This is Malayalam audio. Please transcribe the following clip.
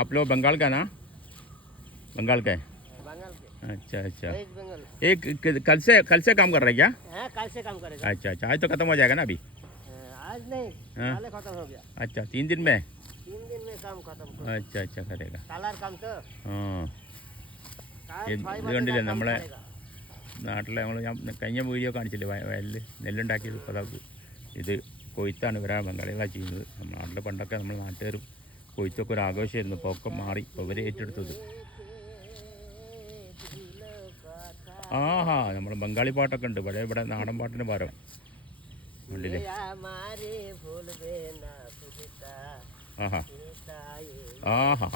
आप लोग बंगाल का ना? बंगाल का है। बंगाल के अच्छा अच्छा। वेस्ट बंगाल। एक कल से काम कर रहे हैं क्या? हाँ कल से काम करेगा। अच्छा अच्छा, आज तो खत्म हो जाएगा ना अभी? आज नहीं हाँ। कल खत्म हो गया। अच्छा 3 दिन में? 3 दिन में काम खत्म कर। अच्छा अच्छा करेगा। कलर काम तो ഇത് കണ്ടില്ലേ നമ്മളെ നാട്ടിലെ ഞാൻ കഴിഞ്ഞ വീഡിയോ കാണിച്ചില്ലേ വയലിൽ നെല്ലുണ്ടാക്കിയത്. ഇപ്പോൾ അതാ ഇത് കൊയ്ത്താണ് ഇവരാ ബംഗാളികളാണ് ചെയ്യുന്നത്. നമ്മുടെ നാട്ടിൽ പണ്ടൊക്കെ നമ്മൾ നാട്ടുകാരും കൊയ്ത്തൊക്കെ ഒരു ആഘോഷമായിരുന്നു. ഇപ്പോൾ ഒക്കെ മാറി, ഇപ്പോൾ ഇവർ ഏറ്റെടുത്തത്. ആഹാ, നമ്മുടെ ബംഗാളി പാട്ടൊക്കെ ഉണ്ട് ഇവിടെ. ഇവിടെ നാടൻ പാട്ടിന് പകരം കണ്ടില്ലേ? ആഹാ ആഹാ